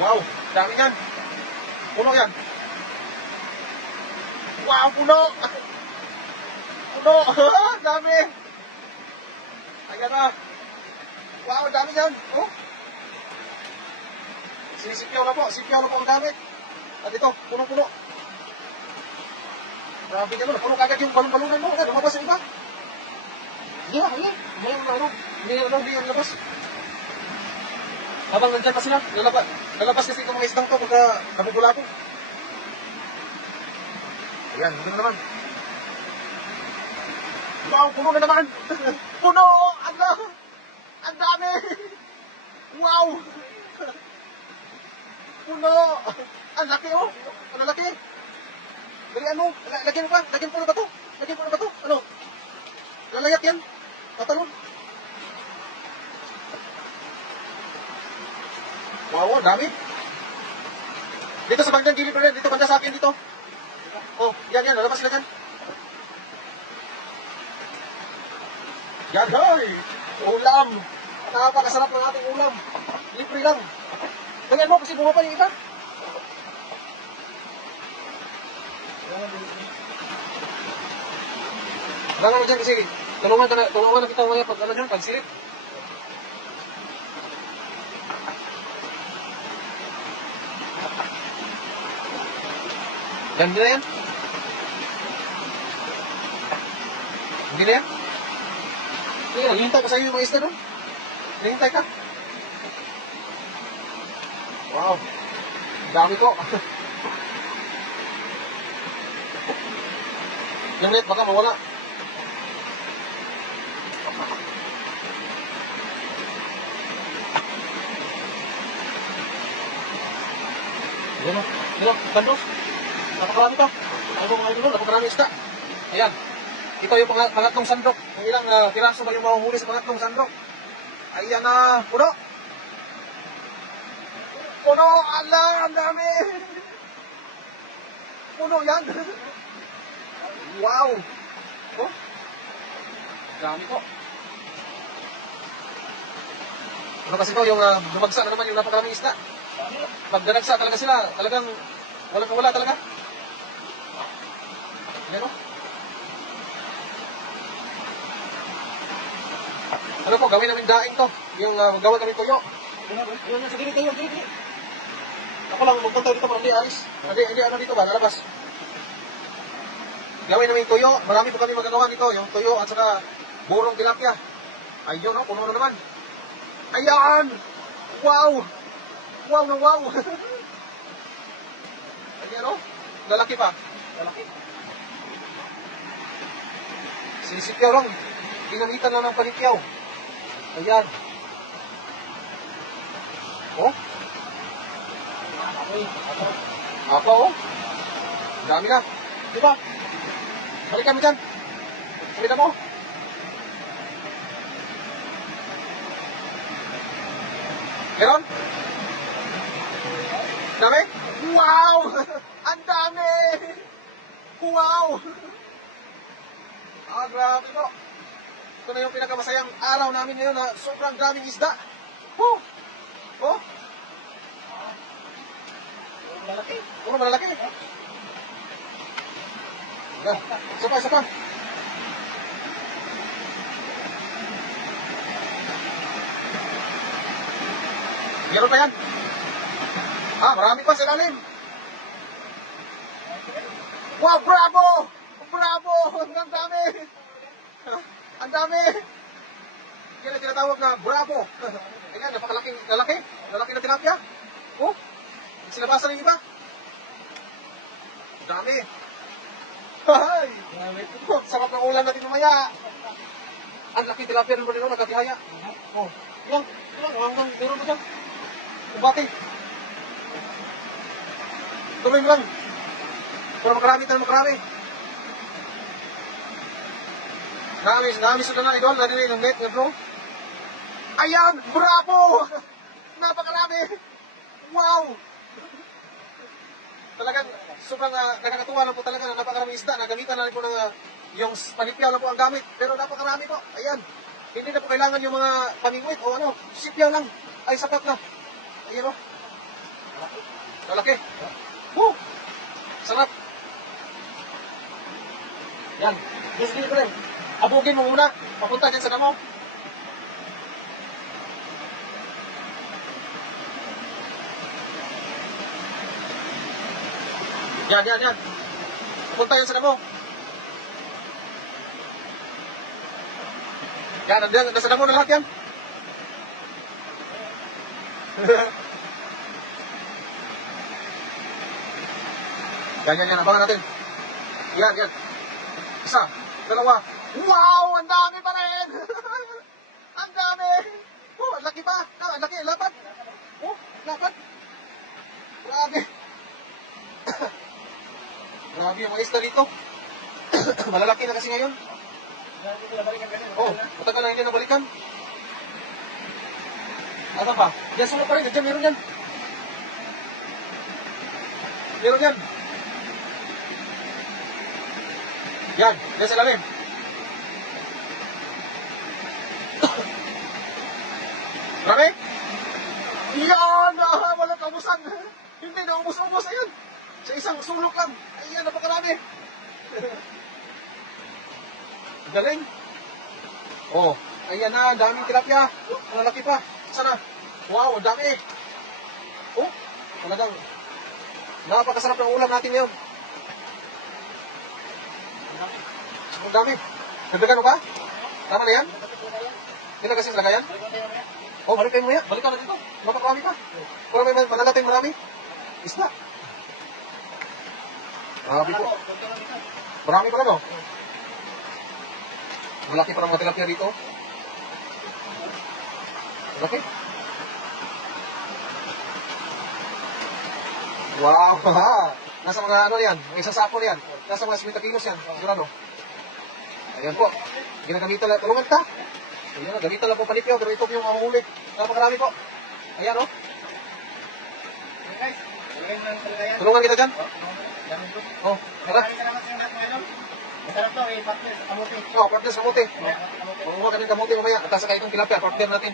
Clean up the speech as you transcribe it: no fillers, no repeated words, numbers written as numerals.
Wow, dami yan. Puno yan. Wow, puno. Puno. Dami. Ayan na. Wow, dami yan. Oh. Sinisipyaw na po. Sipyaw na po ang gamit. At ito, puno-puno. Grabe ka puno kagad yung balon-balunan mo. Lumabas yung iba. Yeah, yeah. Hindi yan labas. Habang nandyan pa sila, lalabas kasi itong mga isdang to pagka nabugula ko. Ayan, hindi na naman. Wow, puno na naman. Puno! Ang dami! Wow! Puno! Ang laki oh! Ang laki! Dali ano? Lagyan mo ba? Lagyan po na ba to? Lagyan po na ba to? Ano? Lalayat yan? Tatalon? Wow, dami. Dito sa bandang gilid pa rin. Dito banda sa akin dito. Oh, yan. Lalabas sila dyan. Yan, hoy! Ulam! Napakasarap ng ating ulam. Libre lang. Ganyan mo kasi bumapa yung iba. Wala nga dyan kasi tulungan na kita ngayon pag ano dyan, pag silip. Hindi na yan? Hindi na yan? Sige na, hihintay ko sa iyo yung mga isda doon. Hihintay ka. Wow. Dami ko. Yung net, baka mawala. Yan, bandos. Napakarami to. Ano mga idol, napakarami isda. Ayan. Ito yung pangatlong sandok. Kung ilang piraso ba yung mahuhuli sa pangatlong sandok. Ayan na, puno. Puno, ala, ang dami. Puno yan. Wow. Oh. Dami po. Ano kasi to, yung bumagsak na naman yung napakaraming isda. Pag danagsa talaga sila, talagang wala talaga. Yan o. Ano po, gawin namin daing to. Yung magawa namin tuyo. Yun, sa gilid kayo, gilid. Ako lang, magpunta dito pa, hindi alis. Hindi, ano dito ba, nalabas. Gawin namin tuyo. Marami po kami magagawa nito. Yung tuyo at saka burong tilapia. Ayun o, puno na naman. Ayan! Wow! Wow na wow! Ayan o, lalaki pa. Lalaki. Sinisipyaw lang. Pinamitan lang ng panikyaw. Ayan. Oh. Apa oh. Dami na. Diba? Balik kami dyan. Salita mo. Meron? Dami? Wow! Ang dami! Wow! Grabe po. Ito na yung pinakamasayang araw namin ngayon na sobrang daming isda. Oh! Oh! Malalaki. Puro malalaki. Isa pa. Meron pa yan. Marami pa sa ilalim. Wow, bravo! Bravo! Ang dami! Ang dami! Yan ang tinatawag na bravo. Ayan, napakalaking lalaki. Lalaki na tilapia. Oh, sinabasan ng iba. Ang dami. Hay! Sarap ng ulam natin mamaya. Ang laki tilapia ng balino, nagkatihaya. Oh, yan. Hanggang meron mo dyan. Ubati. Tuloy mo lang. Para makarami tayo makarami. Naamis na na idol. Nadinig ng net, bro. Ayan! Bravo! Napakarami! Wow! Talagang sobrang nakakatuwa lang po talaga na napakarami isda. Nagamitan na rin po ng yung panipyaw lang po ang gamit. Pero napakarami po. Ayan. Hindi na po kailangan yung mga pamingwit o ano. Sipyaw lang. Ay, sapat na. Ayan o. Lalaki. Woo! Sarap. Yan. Yes, sige ko rin. Abugin mo muna. Papunta dyan sa damo. Yan. Papunta yan sa damo. Yan, nasa damo na lahat yan. Yan, abangan natin. Yan. Isa, dalawa. Wow, ang dami pa rin! Ang dami! Oh, ang laki pa. Ang laki, lapad. Oh, lapad. Grabe. Grabe yung mga isda dito. Malalaki na kasi ngayon. Oh, matagal na hindi nabalikan. Ano pa? Diyan, sulok pa rin. Diyan, meron yan. Yan, diyan sa lalim. Marami? Yan! Walang kaubusan. Hindi na ubus-ubus. Ayan. Sa isang sulok lang. Ayan, napakarami. Galing. Oh, ayan na. Daming tilapia. Malalaki pa. Sana. Wow, ang dami. Oh, talagang napakasarap ng ulam natin ngayon. Ang dami. Nagdagan mo ba? Tama na yan? Hindi na kasi lagayan? Oh, balik kayo mo yan. Balik ka na dito. Mapakarami pa. Kung may manalating marami. Isda. Marami po. Marami pa no? Malaki pa ng mga tilapia dito. Malaki. Wow. Nasa mga ano yan. Mga isang sako yan. Nasa mga 50 kilos yan. Sigurado. Ayan po. Ginagamitan lang. Tulungan ka. Ayan, gamitan lang po palipyaw. Pero ito yung ang ulit. Napakarami po. Ayan o. Tulungan kita dyan. Oh, tara. Masarap to, partner sa kamuti. Oh, partner sa kamuti. Mamuha ka ng kamuti mamaya. At sa kaitong tilapia, partner natin.